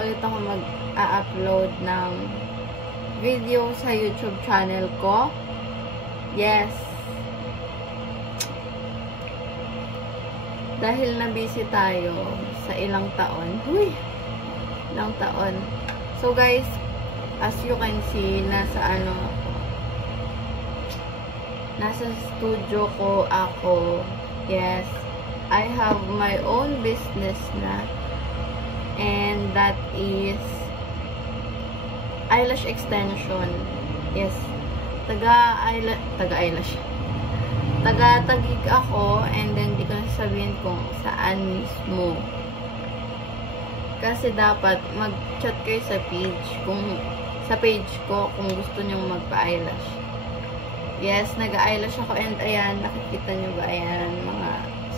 ulit ako mag-upload ng video sa YouTube channel ko. Yes. Dahil na-busy tayo sa ilang taon. Ilang taon. So guys, as you can see, nasa studio ko ako. Yes. I have my own business na. And that is eyelash extension. Yes. Taga-eyelash. Taga-tagig ako, and then di ko na sabihin kung saan mismo. Kasi dapat mag-chat kayo sa page ko kung gusto nyong magpa-eyelash. Yes, nag-eyelash ako, and ayan, nakikita nyo ba? Ayan, mga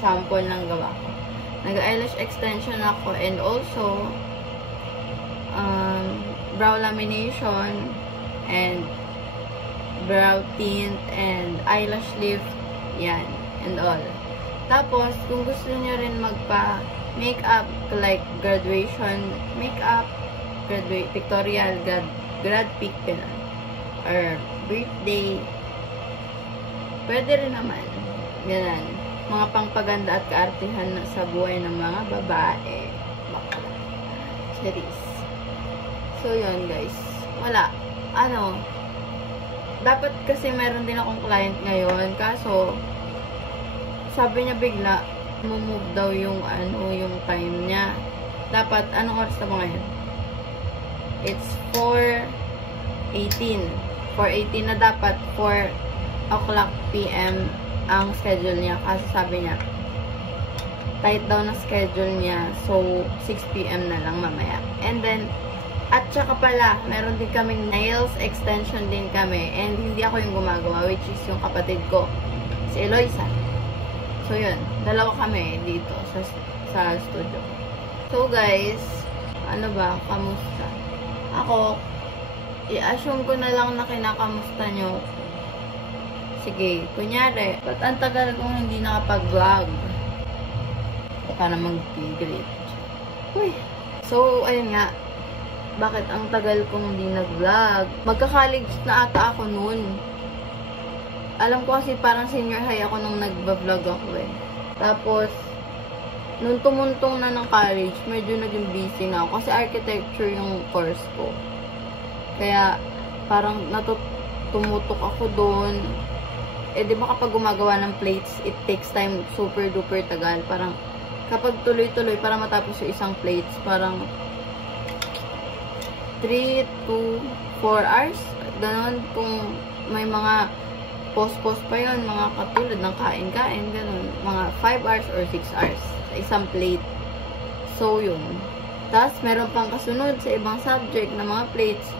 sample ng gawa ko. Nag-eyelash extension ako, and also brow lamination, and brow tint, and eyelash lift, yan, and all. Tapos, kung gusto niyo rin magpa-makeup, like graduation makeup, pictorial, grad pic, or birthday, pwede rin naman. Ganun. Mga pangpaganda at kaartihan sa buhay ng mga babae. Bakla. Charis. So, yun, guys. Wala. Dapat kasi meron din akong client ngayon. Kaso, sabi niya bigla, move daw yung time niya. Dapat, anong oras na ba ngayon? It's 4:18. 4:18 na dapat 4 o'clock PM ang schedule niya. Kasi sabi niya, tight daw na schedule niya. So, 6 PM na lang mamaya. And then, at saka pala, meron din kaming nails extension din kami. And hindi ako yung gumagawa, which is yung kapatid ko, si Eloisa. So, yun. Dalawa kami dito sa studio. So, guys, kamusta? Ako, i-assume ko na lang na kinakamusta nyo. Sige, kunyari, ba't ang tagal kong hindi nakapag-vlog? Para mag-greet. So, ayun nga. Bakit ang tagal kong hindi nag-vlog? Magka-college na ata ako noon. Alam ko kasi parang senior high ako nung nag-vlog ako eh. Tapos, nung tumuntong na ng college, medyo naging busy na ako. Kasi architecture yung course ko. Kaya, parang tumutok ako doon. Di ba kapag gumagawa ng plates, it takes time, super duper tagal. Parang, kapag tuloy-tuloy, para matapos yung isang plates, parang 3 to 4 hours. Ganon, kung may mga post-post pa yun, mga katulad ng kain-kain, ganon. Mga 5 hours or 6 hours sa isang plate. So, yun. Tapos, meron pang kasunod sa ibang subject na mga plates.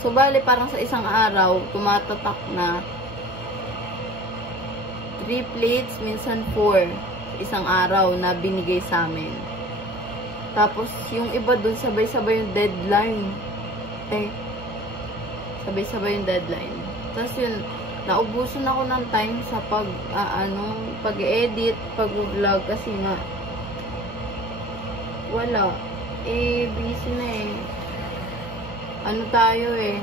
So, bali, parang sa isang araw, tumatatak na 3 plates, minsan 4 sa isang araw na binigay sa amin. Tapos, yung iba dun, sabay-sabay yung deadline. Sabay-sabay yung deadline. Tapos yun, naubusan ako ng time sa pag-edit, pag-vlog, kasi nga, wala. Busy na eh. Tayo eh.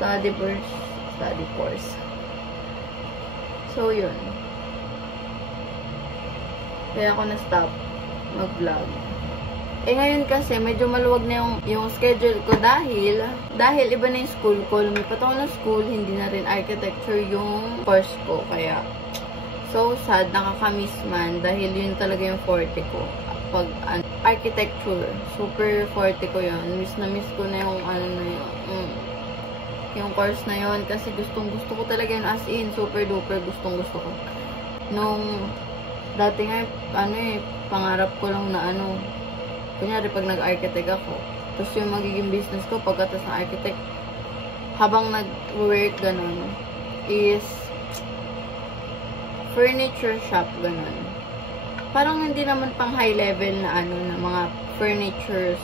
Study course. So, yun. Kaya ako na-stop mag-vlog. Ngayon kasi, medyo maluwag na yung schedule ko dahil iba na yung school ko. Lumipat ako ng school, hindi na rin architecture yung course ko. Kaya, so sad, nakakamiss man dahil yun talaga yung forte ko. Pag architecture, super forte ko yun. Miss ko na yung yung course na yon kasi gustong-gusto ko talaga yun, as in, super duper gustong-gusto ko. Nung dati nga, pangarap ko lang na kunyari pag nag-architect ako, tapos yung magiging business ko pagkatas ng architect, habang nag-work, ganun, is furniture shop, ganun. Parang hindi naman pang high level na na mga furnitures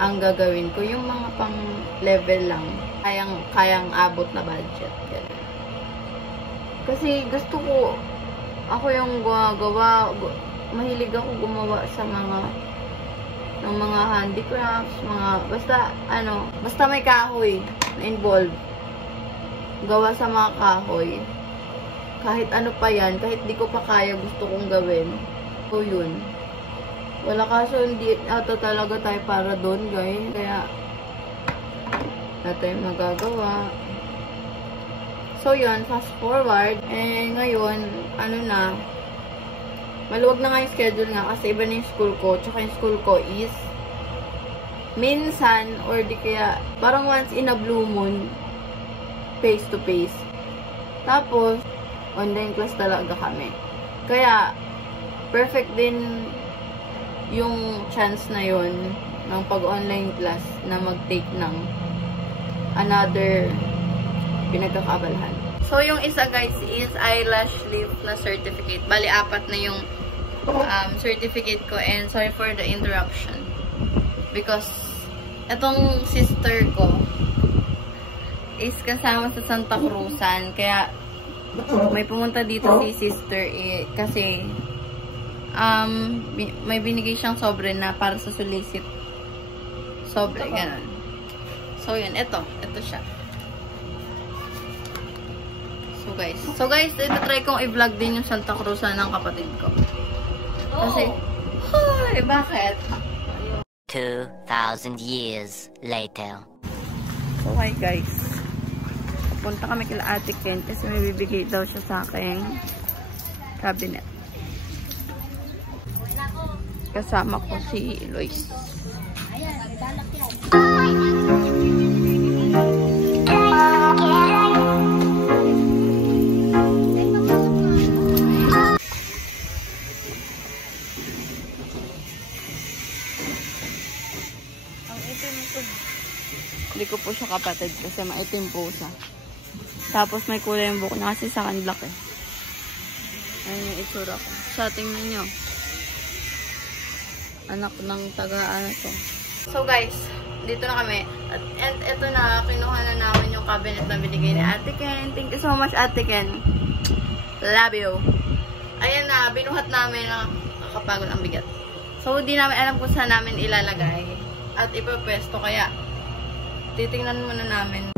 ang gagawin ko. Yung mga pang level lang, kayang abot na budget. Ganun. Kasi gusto ko, ako yung gumagawa, mahilig ako gumawa sa mga ng mga handicrafts, basta may kahoy na involved. Gawa sa mga kahoy. Kahit ano pa yan, kahit di ko pa kaya, gusto kong gawin. So, yun. Wala kaso, hindi ata talaga tayo para doon, guys. Kaya, wala tayong magagawa. So, yun. Fast forward. Ngayon, maluwag na nga yung schedule nga kasi iba na yung school ko. Tsaka yung school ko is minsan, or di kaya, parang once in a blue moon, face to face. Tapos, online class talaga kami. Kaya, perfect din yung chance na yun ng pag-online class na mag-take ng another pinagkakabalahan. So, yung isa guys is eyelash lift na certificate. Bali, 4 na yung certificate ko, and sorry for the interruption. Because, etong sister ko is kasama sa Santa Cruzan, kaya may pumunta dito si sister kasi may binigay siyang sobre na para sa solicit. Sobre, ganun. So, yun. Ito siya. So, guys, ito try kong i-vlog din yung Santa Cruzan ng kapatid ko. Kasi, ay, bakit? 2,000 years later. So, hi guys. Punta kami kila Ate Ken kasi may bibigay daw siya sa aking cabinet. Kasama ko si Lois. Ang itim ito. Hindi ko po siya kapatid kasi maitim po siya. Tapos may kulay yung buhok niya kasi sa akin black eh. Ayan yung itsura ko. So, tingnan nyo. Anak ng taga-ano to. So guys, dito na kami. And ito na, kinuha na namin yung cabinet na binigay ni Ate Ken. Thank you so much, Ate Ken. Love you. Ayan na, binuhat namin na nakakapagod ang bigat. So, hindi namin alam kung saan namin ilalagay at ipapwesto. Kaya, titingnan muna namin.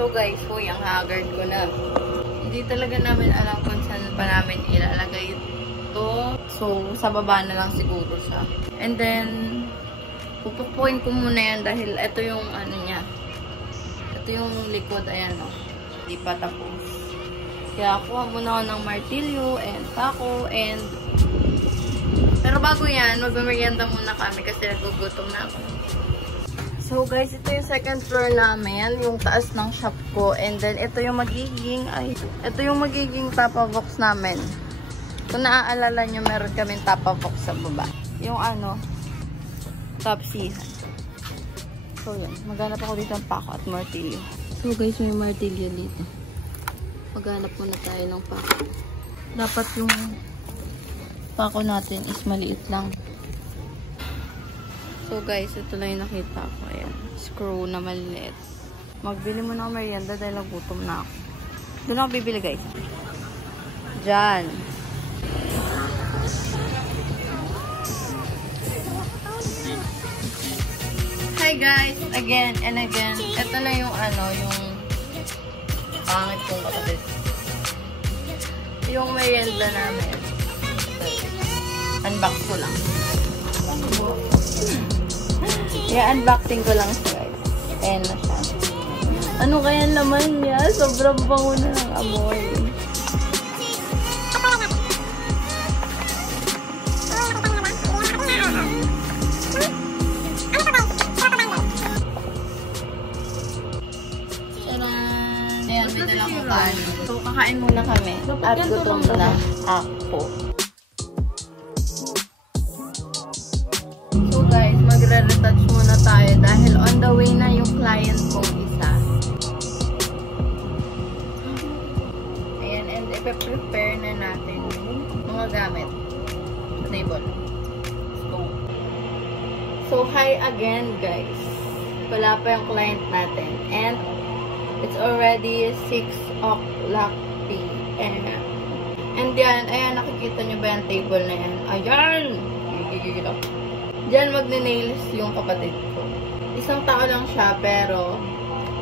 So guys, ang haggard ko na. Hindi talaga namin alam kung saan pa namin ilalagay ito. So, sa baba na lang siguro siya. And then, pupukuin ko muna yan dahil ito yung ano niya. Ito yung likod, ayan o. Hindi pa tapos. Kaya kuha muna ako ng martilyo and pako and pero bago yan, magmamerienda muna kami kasi nagugutom na ako. So guys, ito yung second floor namin, yung taas ng shop ko. And then ito yung magiging tapa box namin. Kung naaalala nyo, meron kaming tapa box sa baba. Yung top sihan. So yan, maghanap ako dito ng pako at martilyo. So guys, may martilyo dito. Maghanap muna tayo ng pako. Dapat yung pako natin is maliit lang. So guys, ito lang yung nakita ko. Ayan. Screw na maliit. Magbili muna ako merienda dahil nagutom na ako. Doon ako bibili guys. Diyan. Hi guys! Again and again. Ito na yung yung pangit kong kapatid. Yung merienda namin. Unbox ko lang. I-unboxing ko lang siya guys. Ayan na siya. Ano kaya naman niya? Sobrang bango na ng amoy. Ayan, may dalang kukain. So, kakain muna kami. At gutom na ako. So guys, magre-retouch muna tayo dahil on the way na yung client kong isa. Ayan, and ipe-prepare na natin mga gamit sa table. Let's go. So, hi again guys. Wala pa yung client natin. And it's already 6 o'clock p.m. And And yan, ayan, nakikita nyo ba yung table na yan? Ayan! Diyan magne-nails yung kapatid ko. Isang tao lang siya, pero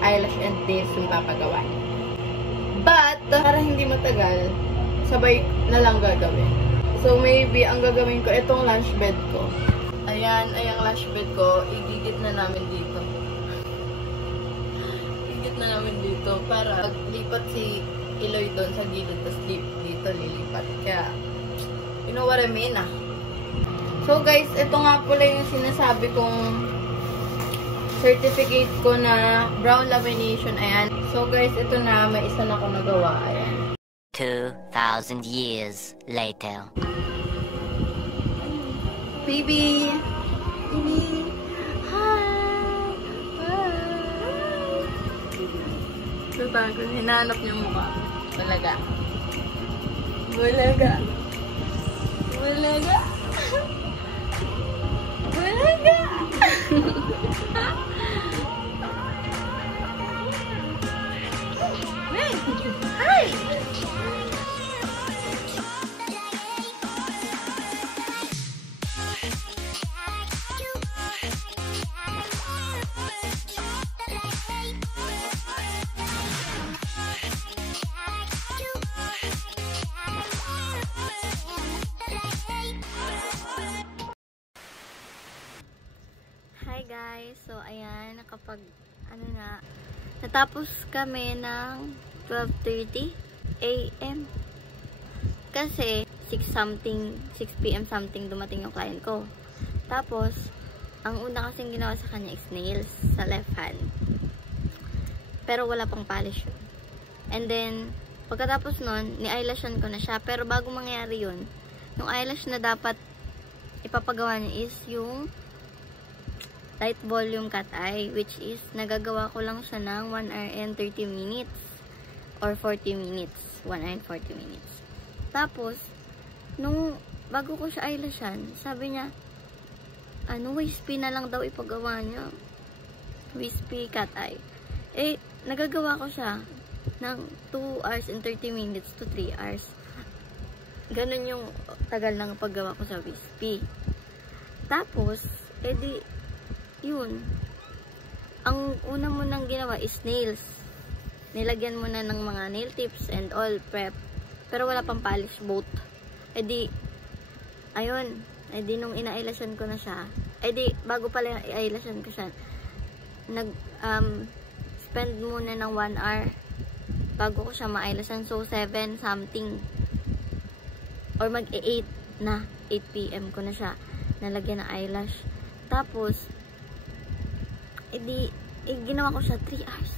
eyelash and nails yung papagawa. But, para hindi matagal, sabay na lang gagawin. So, maybe, ang gagawin ko, itong lash bed ko. Ayan, ayang lash bed ko, igigit na namin dito. Igigit na namin dito para lipat si Eloy doon sa gilid, tapos dito lilipat. Kaya, you know what I mean, ah. So, guys, ito nga pala yung sinasabi kong certificate ko na brow lamination. Ayan. So, guys, ito na. May isa na ako nagawa. Ayan. 2,000 years later. Baby! Baby! Hi! Diba? Hinahanap niyo yung mukha. Bulaga. Bulaga. Bulaga. Bulaga. Hi! Hi guys! So ayan, natapos kami ng 12:30 AM. Kasi 6 PM something dumating yung client ko. Tapos, ang una kasing ginawa sa kanya is nails sa left hand. Pero wala pang polish yun. And then, pagkatapos nun, ni-eyelashan ko na siya. Pero bago mangyari yun, yung eyelash na dapat ipapagawa niya is yung light volume cat eye, which is nagagawa ko lang siya ng 1 hour and 30 minutes or 40 minutes. 1 hour and 40 minutes. Tapos, bago ko siya eyelashan, sabi niya, wispy na lang daw ipagawa niya. Wispy cat eye. Eh, nagagawa ko siya ng 2 hours and 30 minutes to 3 hours. Ganun yung tagal ng paggawa ko sa wispy. Tapos, edi, yun. Ang una mo nang ginawa is nails. Nilagyan mo na ng mga nail tips and all prep. Pero wala pang polish both. Edi, ayun. Edi, nung ina-eyelashan ko na siya, edi, bago pala i-eyelashan ko siya, spend muna ng 1 hour bago ko siya ma-eyelashan. So, 7 something. Or mag-8 na. 8 PM ko na siya nalagyan ng eyelash. Tapos, edi, ginawa ko siya 3 hours.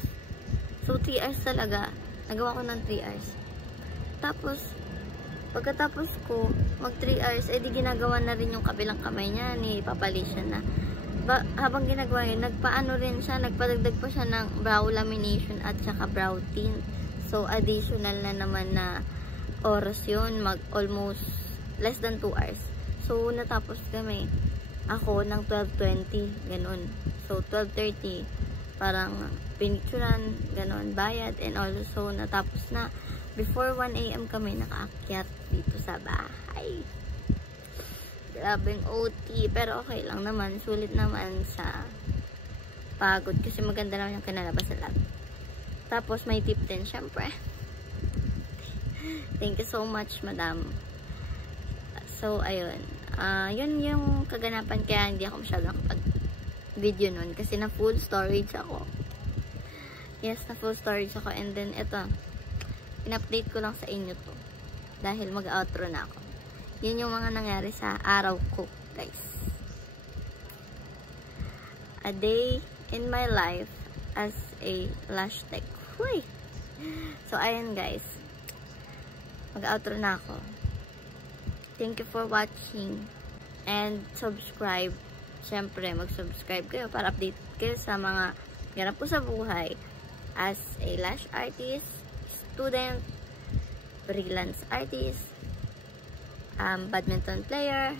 So, 3 hours talaga. Nagawa ko ng 3 hours. Tapos, pagkatapos ko, mag 3 hours, edi ginagawa na rin yung kabilang kamay niya, ni papalisya na. Habang ginagawa yun, nagpaano rin siya, nagpadagdag pa siya ng brow lamination at saka brow tint. So, additional na naman na oras yun, almost less than 2 hours. So, natapos kami. Ako ng 12:20, ganun. So, 12:30, parang pinicturan, ganun, bayad, and also natapos na. Before 1 AM kami nakaakyat dito sa bahay. Grabing OT, pero okay lang naman. Sulit naman sa pagod kasi maganda naman yung kinalabas na lab. Tapos may tip din, syempre. Thank you so much, madam. So, ayun. Yun yung kaganapan, kaya hindi ako masyadong nakapag-video nun kasi na full storage ako. Yes, na full storage ako. And then, ito, in-update ko lang sa inyo to dahil mag-outro na ako. Yun yung mga nangyari sa araw ko, guys. A day in my life as a lash tech. Huy! So, ayan guys. Mag-outro na ako. Thank you for watching. And subscribe. Siyempre, mag-subscribe kayo para update kayo sa mga ganap ko sa buhay as a lash artist, student, freelance artist, badminton player,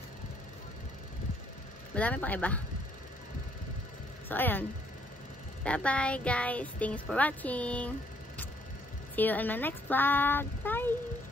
madami pang iba. So, ayun. Bye-bye, guys. Thanks for watching. See you in my next vlog. Bye!